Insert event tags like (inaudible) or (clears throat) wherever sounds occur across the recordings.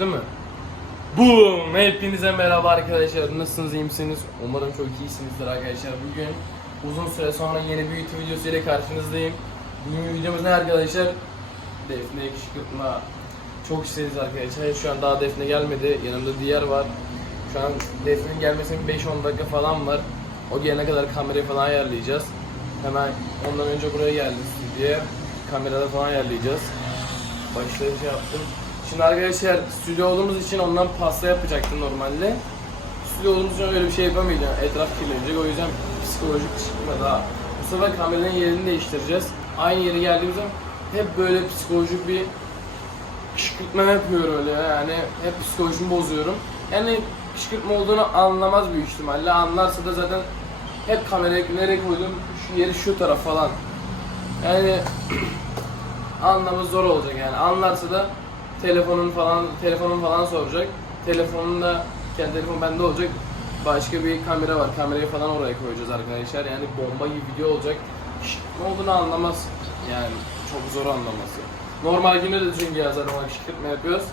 Değil mi? Boom! Hepinize merhaba arkadaşlar. Nasılsınız, iyi misiniz? Umarım çok iyisinizdir arkadaşlar. Bugün uzun süre sonra yeni bir YouTube videosu ile karşınızdayım. Bugün videomuz ne arkadaşlar? Defne kışkırtma. Çok isteriz arkadaşlar. Şu an daha Defne gelmedi. Yanımda diğer var. Şu an Defne'nin gelmesine 5-10 dakika falan var. O gelene kadar kamerayı falan ayarlayacağız. Hemen ondan önce buraya geldik stüdyoya. Kamerada falan ayarlayacağız. Başları şey yaptım. Şimdi arkadaşlar stüdyo olduğumuz için ondan pasta yapacaktım normalde. Stüdyo olduğumuz için öyle bir şey yapamayacağım. Etraf kirlenecek. O yüzden psikolojik çıkma daha. Bu sefer kameranın yerini değiştireceğiz. Aynı yere geldiğimiz zaman hep böyle psikolojik bir kışkırtma yapıyor öyle yani. Hep psikolojimi bozuyorum. Yani kışkırtma olduğunu anlamaz büyük ihtimalle. Anlarsa da zaten hep kamerayı nereye koydum, şu yeri şu taraf falan. Yani (clears throat) anlamı zor olacak yani. Anlarsa da telefonun falan telefonun falan soracak. Telefonun da kendi telefon bende olacak. Başka bir kamera var. Kamerayı falan oraya koyacağız arkadaşlar. Yani bomba gibi video olacak. Şşt, ne olduğunu anlamaz. Yani çok zor anlaması. Normal günde de çünkü yazar olarak şıkırtma yapıyoruz.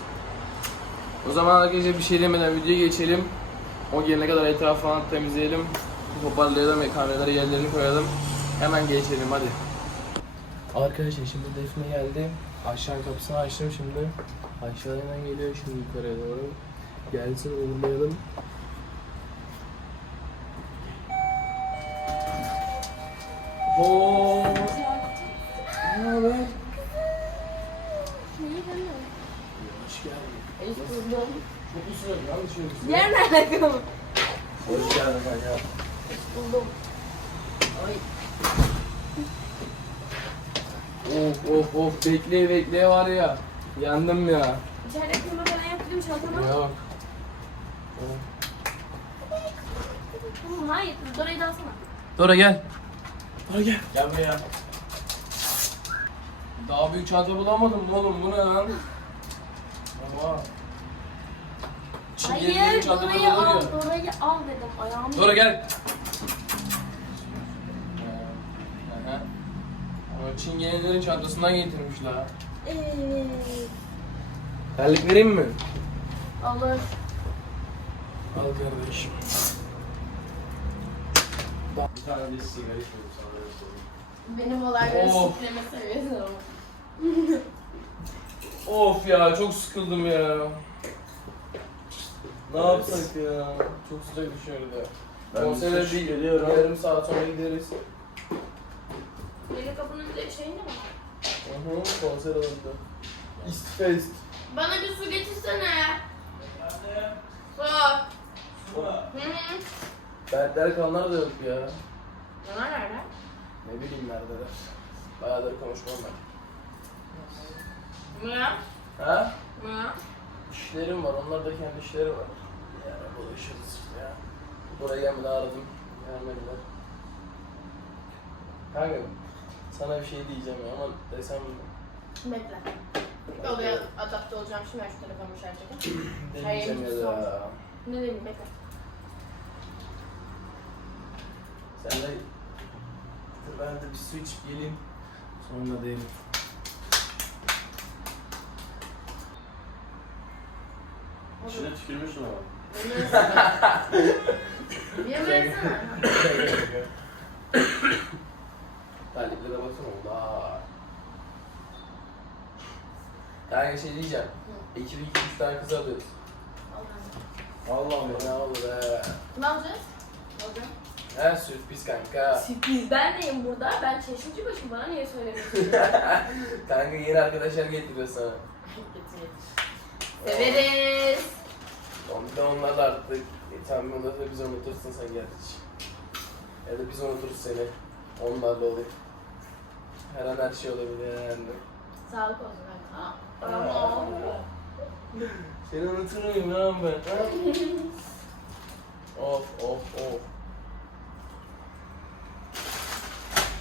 O zaman arkadaşlar bir şey demeden videoya geçelim. O gelene kadar etrafı falan temizleyelim. Toparlayalım ve kameraları yerlerini koyalım. Hemen geçelim hadi. Arkadaşlar şimdi Defne geldi. Aşağı kapısını açtım şimdi. Aşağıdan geliyor şimdi yukarıya doğru. Gelsin uğurlayalım. Oo. Ne haber? Hoş geldin. Çok ısrar yanlış yürüyorsun. Diğer nerede kalın? Hoş geldin kanka. Buldum. Ay. Of of bekleye bekleye var ya. Yandım ya. İçeride kıyma falan yaptım çantama. Yok. Hı, Hayır, Dora'yı da alsana. Dora gel. Dora gel. Gel buraya. Daha büyük çanta bulamadım mı oğlum bu ne lan? Çingene'nin Hayır, Dora'yı al. Dora'yı al dedim. Ayağım Dora gel. Aha. Ama Çingenelerin çantasından getirmişler. Ee, Terlik vereyim mi? alır. Al kardeşim. Bir tane de sigara içiyorum sana öyle söyleyeyim. Benim olayları Of. şifreme seviyorsun ama. (laughs) Of ya çok sıkıldım ya. Ne yapsak ya? Çok sıcak dışarıda. Ben Konsere bir bir geliyorum. yarım saat sonra gideriz. Bir de şeyinde mi? Hı hı konser alındı. East Fest. Bana bir su getirsene. Su. Hı hı. Berkler kanlar da yok ya. Yanar nerede? Ne bileyim neredeler. Bayağıdır konuşmam ben. Niye? Ha? Niye? İşlerim var, onlar da kendi işleri var. Yani buluşuruz işte ya. Buraya gelmeden aradım. Gelmediler. Kanka, sana bir şey diyeceğim ya ama desem Bekle. Odaya adapte olacağım şimdi ben şu telefonumu şarj edeyim. (clears throat) demeyeceğim ya da. Ne diyeyim bekle. Sen de ben de bir su içip geleyim. Sonra değilim. İçine tükürmüşsün ama. Yemezsene. (laughs) Terliklere baksana Allah. Kanka şey diyeceğim. Ekibi 2-3 tane kız alıyoruz. Vallahi ne olur he. Ne alacağız? Alacağım. He sürpriz kanka. Sürpriz ben deyim burada. Ben çeşmeci başım bana niye söylemiyorsun? (laughs) kanka yeni arkadaşlar getiriyor sana. getir getir. Severiz. Bir de onlar da artık e, sen bunları da biz unutursun sen gerçi. Ya da biz unuturuz seni. Onlarla olur. Her an her şey olabilir yani. Sağlık olsun kanka. Aa. Aa. Seni unutur muyum lan ben? Ha? of of of.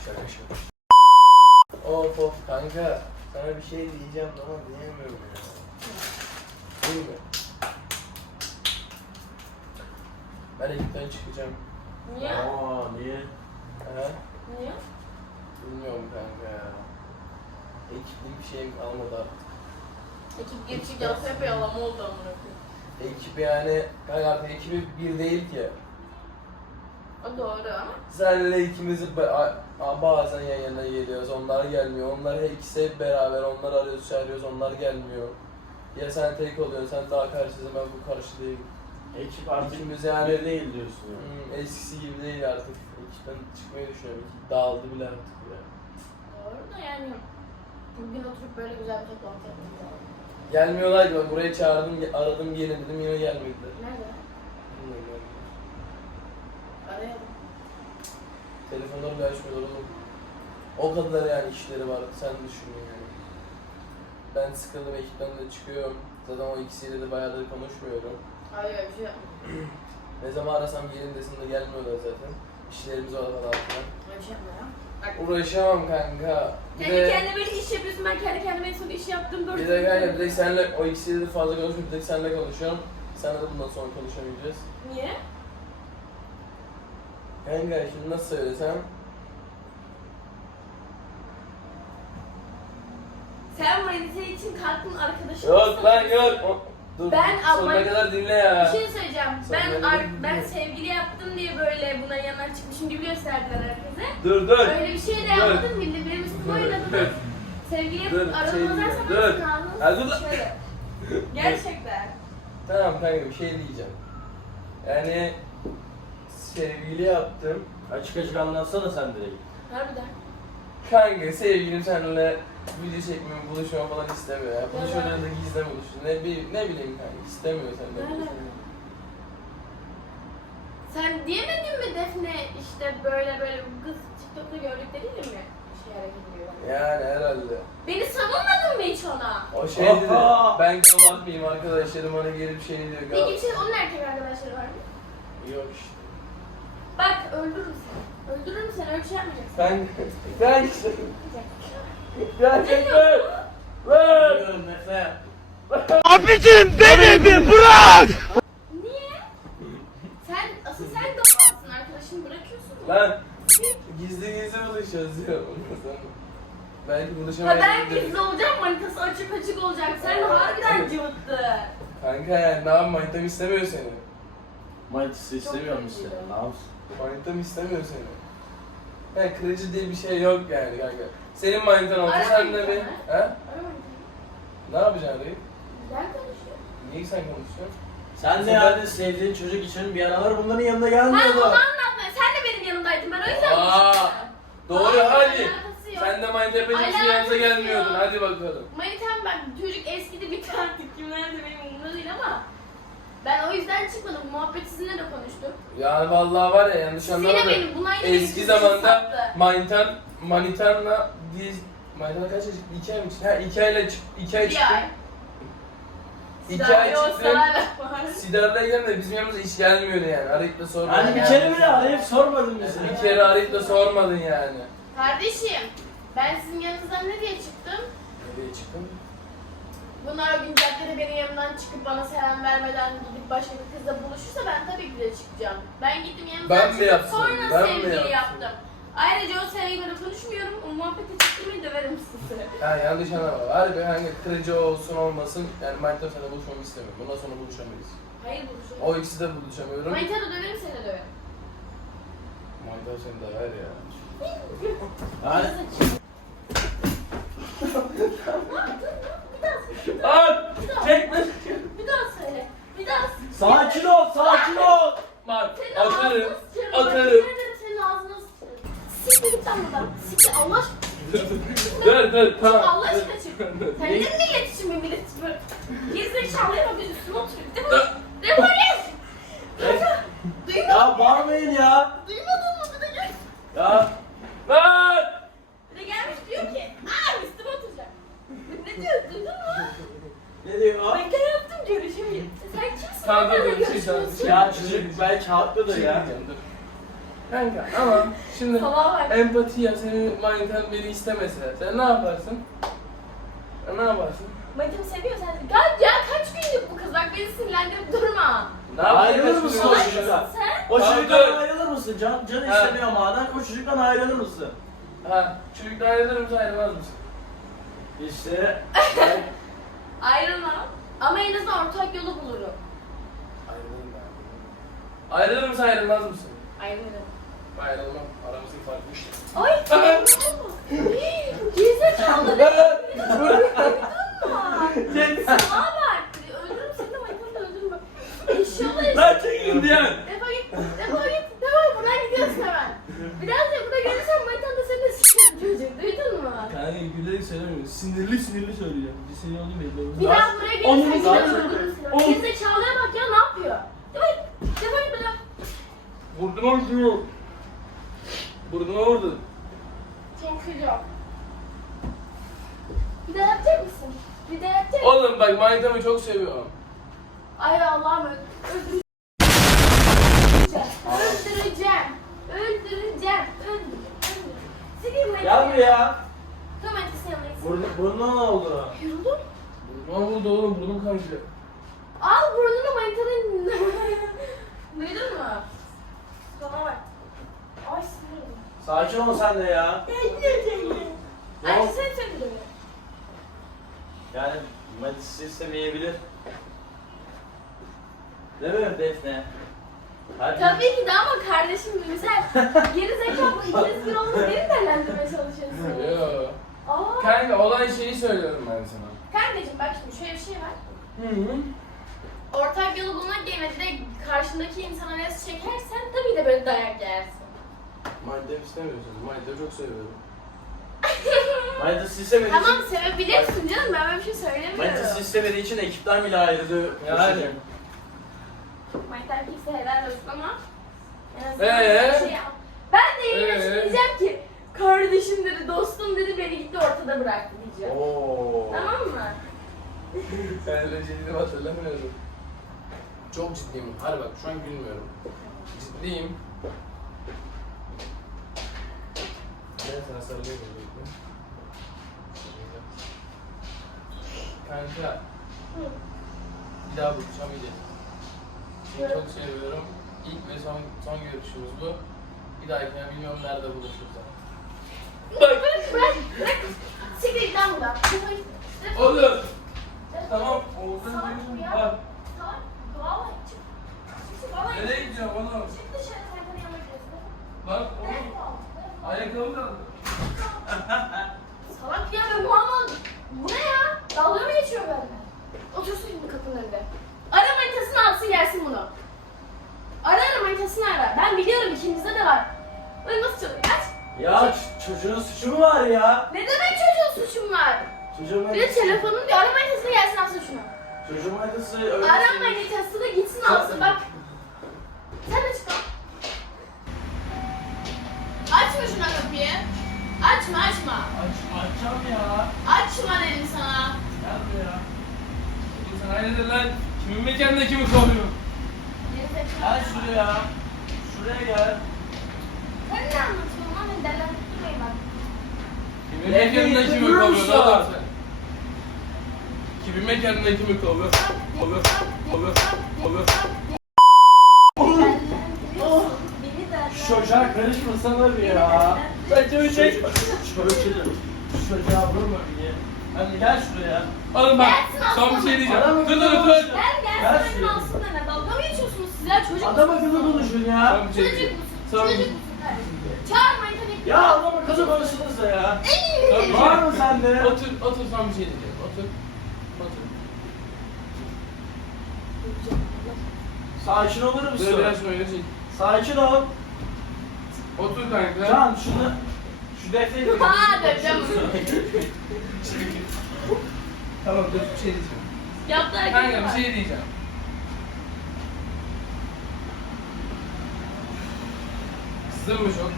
Şaka şaka. Of of kanka. Sana bir şey diyeceğim ama diyemiyorum ya. Değil mi? Ben ekipten çıkacağım. Niye? Aa niye? Ha? Niye? Bilmiyorum kanka ya. Ekiplik bir şeyim kalmadı artık. Ekip geçik yapsa hep yalama oldu amına koyayım. Ekip yani kanka artık ekibi bir değil ki. O doğru ama. Senle ikimizi ba- a- a- bazen yan yana geliyoruz, onlar gelmiyor. Onlar her ikisi hep beraber, onlar arıyoruz, çağırıyoruz, onlar gelmiyor. Ya sen tek oluyorsun, sen daha karşısın, ben bu karşı değilim. Ekip artık İkimiz yani- bir değil diyorsun yani. Hmm, eskisi gibi değil artık. Ekipten çıkmayı düşünüyorum. Ekip dağıldı bile artık ya. Doğru da yani. Bugün oturup böyle güzel bir toplantı lazım. Gelmiyorlar ki buraya çağırdım, aradım gelin dedim yine gelmediler. Nerede? Bilmiyorum ben. Arayalım. Telefonları bile açmıyorlar oğlum. O kadar yani işleri var, sen düşün yani. Ben sıkıldım ekipten de çıkıyorum. Zaten o ikisiyle de bayağıdır konuşmuyorum. Hayır öyle bir şey yapmıyorum. (clears throat) Ne zaman arasam gelin desin de gelmiyorlar zaten. İşlerimiz var falan filan. Öyle bir şey yapmıyorum. Uğraşamam kanka. Bir Kendi de, kendine böyle iş yapıyorsun ben kendi kendime en son iş yaptım dört bir de kanka bir de senle o ikisiyle de fazla konuşmuyorum. Bir tek senle konuşuyorum. Senle de bundan sonra konuşamayacağız. Niye? Kanka şimdi nasıl söylesem? Sen manita için kalktın arkadaşım. Yok lan yok. O- Dur Ben sonuna abla- kadar dinle Bir ya. şey söyleyeceğim. Ben ar- ben sevgili yaptım diye böyle buna yanar çıkmışım gibi gösterdiler herkese. Dur dur. Öyle bir şey de yapmadım bildim. Benim üstüme Dur. oynadınız. Sevgili Dur, yapıp şey aranızdan diyeceğim. Dur. Ha, dur şöyle. (laughs) Gerçekten. Tamam kanka bir şey diyeceğim. Yani sevgili yaptım. Açık açık anlatsana sen direkt. Harbiden. Kanka sevgilim seninle video çekmemi, buluşmamı falan istemiyor ya. Buluşmalarında gizli buluşuyor. Ne, bi- ne bileyim kanka istemiyor seninle Nerede? buluşmayı. Sen diyemedin mi Defne işte böyle böyle bu kız TikTok'ta gördükleriyle mi şey hareket ediyor? Yani herhalde. Beni savunmadın mı hiç ona? O şey dedi, Aha! ben kapatmayayım arkadaşlarım bana gelip şey diyor. Peki "Gal- bir şey onun erkek arkadaşları var mı? Yok işte. Bak öldürürüm seni. Öldürürüm seni öyle bir şey yapmayacaksın. Ben, ben işte. Gerçekten. Efe. Abicim beni bir bırak! Niye? Sen asıl sen de arkadaşını bırakıyorsun. Lan gizli gizli buluşuyoruz sonra. Belki Ha buluşamayız. ben gizli olacağım manitası açık açık olacak. Sen harbiden cıvıttı. Kanka yani ne yapayım manitam istemiyor seni. Manitası istemiyorum işte. Ne yapsın? Manitam istemiyor seni. Yani kırıcı diye bir şey yok yani kanka. Senin manitan Ara sen de bir... He? Ara Ne yapacaksın Reyi? Güzel konuşuyor. Niye sen konuşuyorsun? Sen de yani sevdiğin çocuk için bir aralar bunların yanına Ha onu anlatma. Sen de benim yanımdaydın. Ben o yüzden Aa, konuştum. Doğru Hayır, hadi. alakası yok. Sen de manita benim için Alakası yanınıza yok. gelmiyordun. Hadi bakalım. Manitam ben çocuk eskidi bitti artık kimler de benim umurumda değil ama ben o yüzden çıkmadım. Muhabbet sizinle de konuştum. Yani vallahi var ya yanlış Yine anlamadım. benim bunlar yine Eski zamanda sattı. manitan, manitanla diz... Manitanla kaç ay çıktı? İki ay mı çıktı? Ha iki ayla çık, iki ay çıktı. Ay. İki Daha ay bir o çıktı. sıralar var. Sidar'dayken de bizim yanımıza hiç gelmiyordu yani. Arayıp da sormadın. Yani bir yani. kere bile arayıp sormadın bize. Bir kere arayıp da sormadın yani. Kardeşim ben sizin yanınızdan ne diye çıktım? Nereye çıktın? Bunlar o gün caddede benim yanımdan çıkıp bana selam vermeden gidip başka bir kızla buluşursa ben tabii ki de çıkacağım. Ben gittim yanımdan Ben mi çıkıp yaptım? sonra Ben mi sevgili yaptım? yaptım. Ayrıca o sevgiliyle konuşmuyorum. O muhabbeti çıktırmayı döverim sizi. Ha yanlış anlama. Harbi hangi kırıcı olsun olmasın yani manitam seninle buluşmamı istemiyorum. Bundan sonra buluşamayız. Hayır buluşuyorum. O ikisi de buluşamıyorum. Manita da döverim seni de döverim. Manitam seni de ver ya. (laughs) (laughs) Yani söyle. Lan! Çekme! Bir daha söyle. Bir daha söyle. sakin ol, sakin ol. Bak Senin atarım. ağzına sıçarım. Bak, Atarım. yemin ederim senin ağzına sıçarım. Siktir git lan buradan. Siktir Allah aşkına. Dur (laughs) dur tamam. Allah aşkına çık. Sen Ne? mi iletişim bir millet böyle? Gerizekalıya bak üstüne oturuyor. Defol. Defol git. (laughs) Duymadın Ya bağırmayın ya. Duymadın mı? Bir de gel. Ya Lan! Bir de gelmiş diyor ki. Aa üstüme oturacak. Ne diyor? Ne diyor? Ben gene yaptım görüşemeyi. Sen kimsin? Kanka Benimle görüşürüz sen. görüşmüyorsun. Ya çocuk belki haklıdır ya. Kanka ama şimdi bak. empati ya senin manitan beni istemese sen ne yaparsın? Ya ne yaparsın? Manitamı seviyor sen. Gel ya kaç günlük bu kız? Bak beni sinirlendirip durma. Ne yaparsın? Ayrılır mısın o çocuktan? sen? O Tamam, çocuktan dur. ayrılır mısın? Can, can Ha. istemiyor maden. O çocuktan ayrılır mısın? Ha, çocukla ayrılır mısın ayrılmaz mısın? İşte ben Ayrılmam. Ama en azından ortak yolu bulurum. Ayrılırım ben. Ayrılır mısın ayrılmaz mısın? Ayrılırım. Ayrılmam. Aramızdaki fark bu işte. Ay. (laughs) Gerizekalı. Sağa bak. Öldürürüm seni de manitanı da öldürürüm. Eşyalar Lan çekilin diyen. Defol git. Defol git. Defol buradan gidiyorsun hemen. Biraz da burada gelirsen manitanı da seni de sikerim çocuk. Duydun mu? Kanka gülerek söylemiyorum. Sinirli sinirli söylüyor. Bir seni oldu belli Bir daha buraya gelirsen zaten- öldürürüm seni. Onun- Gerizekalıya bak ya ne yapıyor? Defol git. Defol git buradan. Vurdum ama şunu. Burnuma vurdun. Çok sıcak. Bir daha yapacak mısın? Bir daha yapacak mısın? Oğlum bak manitamı çok seviyorum. Ay Allah'ım öl- öldüreceğim. Öldüreceğim. Öldüreceğim. Öldüreceğim. Sikeyim ben. Gel buraya. Tamam hadi sen alayım. Burnu, burnuna ne oldu? Yoruldum. Burnuma vurdu oğlum burnum kanıyor. Al burnunu manitanın. (laughs) Duydun mu? Bana bak. Ay sinirim. Sakin ol sen de ya. Ne Ay oldu? sen söyle. Yani Matisi istemeyebilir. Değil mi Defne? Hadi. Tabii ki de ama kardeşim güzel. (laughs) Geri zekalı ikiniz bir olmuş beni değerlendirmeye çalışıyorsun. Yo. Aa. Kanka olan şeyi söylüyorum ben sana. Kankacığım bak şimdi şöyle bir şey var. Hı hı. Ortak yolu bulmak yerine direkt karşındaki insana res çekersen tabii de böyle dayak yersin. Manitamı istemiyorsun. Manitamı çok seviyorum. (laughs) Matisi istemediği tamam için... sevebilirsin canım ben böyle bir şey söylemiyorum. Matisi istemediği için ekipten bile ayrıldı. Yani. Mantar kimse helal olsun ama en azından Ee? bir şey yap. Ben de yine Ee? diyeceğim ki kardeşim dedi, dostum dedi beni gitti ortada bıraktı diyeceğim. Oo. Tamam mı? (laughs) Ben ciddiyim hatırlamıyorum. Çok ciddiyim. Hadi bak şu an gülmüyorum. Ciddiyim. Ben sana sarılayım. Kanka Hı. bir daha buluşamayacağız. Seni çok seviyorum. İlk ve son son görüşümüz bu. Bir dahakine bilmiyorum nerede buluşuruz ama. Vallahi çık. Çık çık vallahi. nereye gideceğim oğlum? Çık dışarı sen bana yanına gidiyorsun. Bak Defol. oğlum, ayakkabı kaldı. (laughs) Salak ya ben bu ama bu ne ya? Dalga mı geçiyor benimle? Otursun şimdi kapının önünde. Ara manitasını alsın gelsin bunu. Ara ara manitasını ara. Ben biliyorum ikimizde de var. Böyle nasıl çalıyor? Aç. Ya ç- çocuğun suçu mu var ya? Çocuğun Bir de telefonun bir ara manitasını gelsin alsın şunu. Çocuğun manitası öyle Ara sevmiş. manitasını gitsin alsın bak. Sen de çık al. Açma şuna kapıyı. Açma açma. Aç, açacağım ya. Açma dedim sana. Gel buraya. Sen hayırdır lan? Kimin mekanında kimi kovuyor? Gerizekalı. Gel şuraya. Şuraya gel. Sen ne anlatıyorsun lan? Beni delirtmeyin bak. Kimin mekanında kimi durur kovuyor musun? oğlum sen? Kovuyor? Kovuyor, kovuyor, kovuyor. Beni delirtmeyin. Şu çocuğa karışmasana bir ya. Saçımı çek. Çocuğa, şu çocuğa vurma bir. Hadi gel şuraya. Oğlum bak, Gelsin son bir şey diyeceğim. Dur dur dur. Gel Gel gel senin şuraya. alsın dene. Dalga mı geçiyorsunuz siz ya? Çocuk Adam akıllı konuşun ya. Şey Çocuk musun? Çocuk şey. musun kardeşim? Çağırmayın tabii ki. Ya adam akıllı konuşunuz da ya. En iyi Var mı sende? Otur, otur son bir şey diyeceğim. Otur. Otur. Sakin olur Dur musun? biraz şöyle çek. Sakin ol. Otur kanka. Can şunu şu defteri de- Ha dedim. (laughs) Tamam dur bir şey diyeceğim. Yaptı hareketi Kanka bir şey diyeceğim. Kızdın mı çok?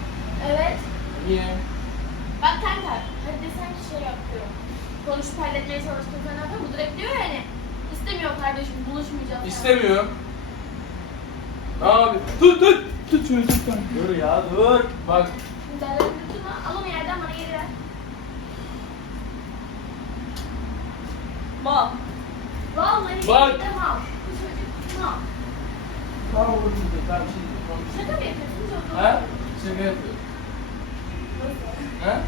Evet. Niye? Bak kanka. Hadi desen ki şey yapıyor. Konuşup halletmeye çalıştım sen yapıyor. Bu direkt diyor yani. İstemiyor kardeşim buluşmayacağız. İstemiyor. Ne abi? Tut tut. Tut şunu tut. Dur ya dur. Bak. Derlerini tutma. Al onu yerden bana geri ver. Mal. Vallahi Bak. de mal. Bu çocuk mal. Tamam bir şey Şaka mı yapıyorsun? Çok diyeceğim. Ha? Şaka yapıyor. Ha?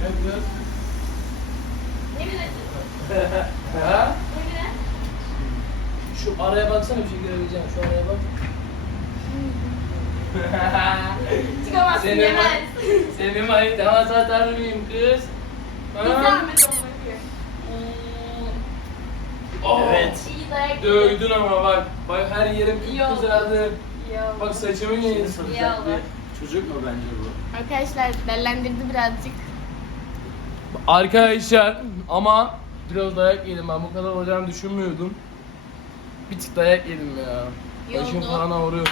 Ne yapıyorsun? Ne bilirsin? ha? Ne? Şu araya baksana bir şey görebileceğim. Şu araya bak. (laughs) Çıkamazsın Seni yemez. Seni manitama satar mıyım kız? Bir Ha? zahmet onu bakıyor. Oh, Evet. İyi dayak yedi. Dövdün ama bak. Bak her yerim İyi oldu. kızardı. İyi oldu. Bak saçımı Şimdi soracak bir çocuk mu bence bu? Arkadaşlar dellendirdi birazcık. Arkadaşlar ama biraz dayak yedim ben bu kadar olacağını düşünmüyordum. Bir tık dayak yedim ya. Başım oldu. falan ağrıyor.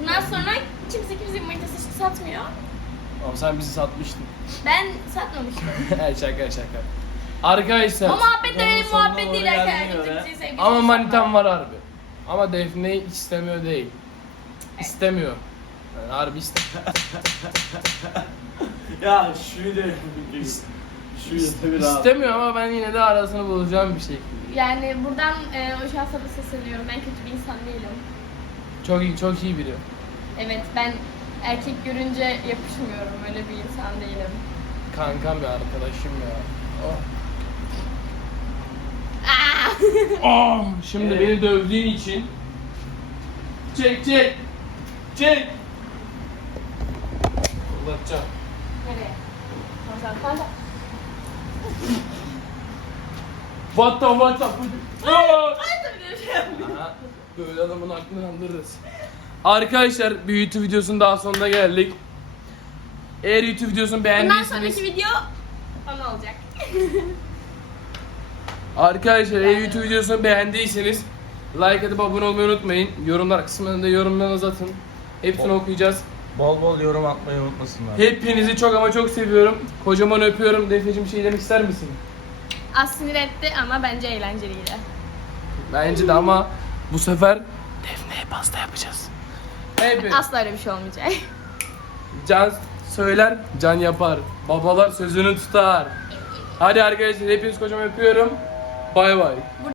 Bundan sonra kimse kimse manitası satmıyor. Ama sen bizi satmıştın. Ben satmamıştım. (laughs) Her şaka şaka. Arkadaşlar o muhabbet öyle sonuna muhabbet doğru değil arkadaşlar. Kimse kimseye ama satmaz. manitam var harbi. Ama Defne'yi hiç istemiyor değil. İstemiyor. Yani harbi istemiyor. (laughs) Ya şu de şu yüzde bir abi. istemiyor ama ben yine de arasını bulacağım bir şekilde. Yani buradan e, o şahsa da sesleniyorum. Ben kötü bir insan değilim. Çok iyi, çok iyi biri. Evet ben erkek görünce yapışmıyorum. Öyle bir insan değilim. Kankam ya arkadaşım ya. Oh. (laughs) Aa! Oh, şimdi Evet. beni dövdüğün için çek çek çek Uzatacağım. Nereye? Tamam tamam. What the what the. Aha, Böyle adamın aklını andırırız. Arkadaşlar bir YouTube videosunun daha sonuna geldik. Eğer YouTube videosunu Bundan beğendiyseniz sonraki video bana olacak. (laughs) Arkadaşlar eğer YouTube videosunu beğendiyseniz like atıp abone olmayı unutmayın. Yorumlar kısmında yorumlarınızı atın. Hepsini okuyacağız. Bol bol yorum atmayı unutmasınlar. Hepinizi çok ama çok seviyorum. Kocaman öpüyorum. Defneciğim bir şey demek ister misin? Az sinir etti ama bence eğlenceliydi. Bence de ama bu sefer Defne'ye pasta yapacağız. Hep Asla öyle bir şey olmayacak. (laughs) Can söyler, can yapar. Babalar sözünü tutar. Hadi arkadaşlar hepiniz kocaman öpüyorum. Bay bay.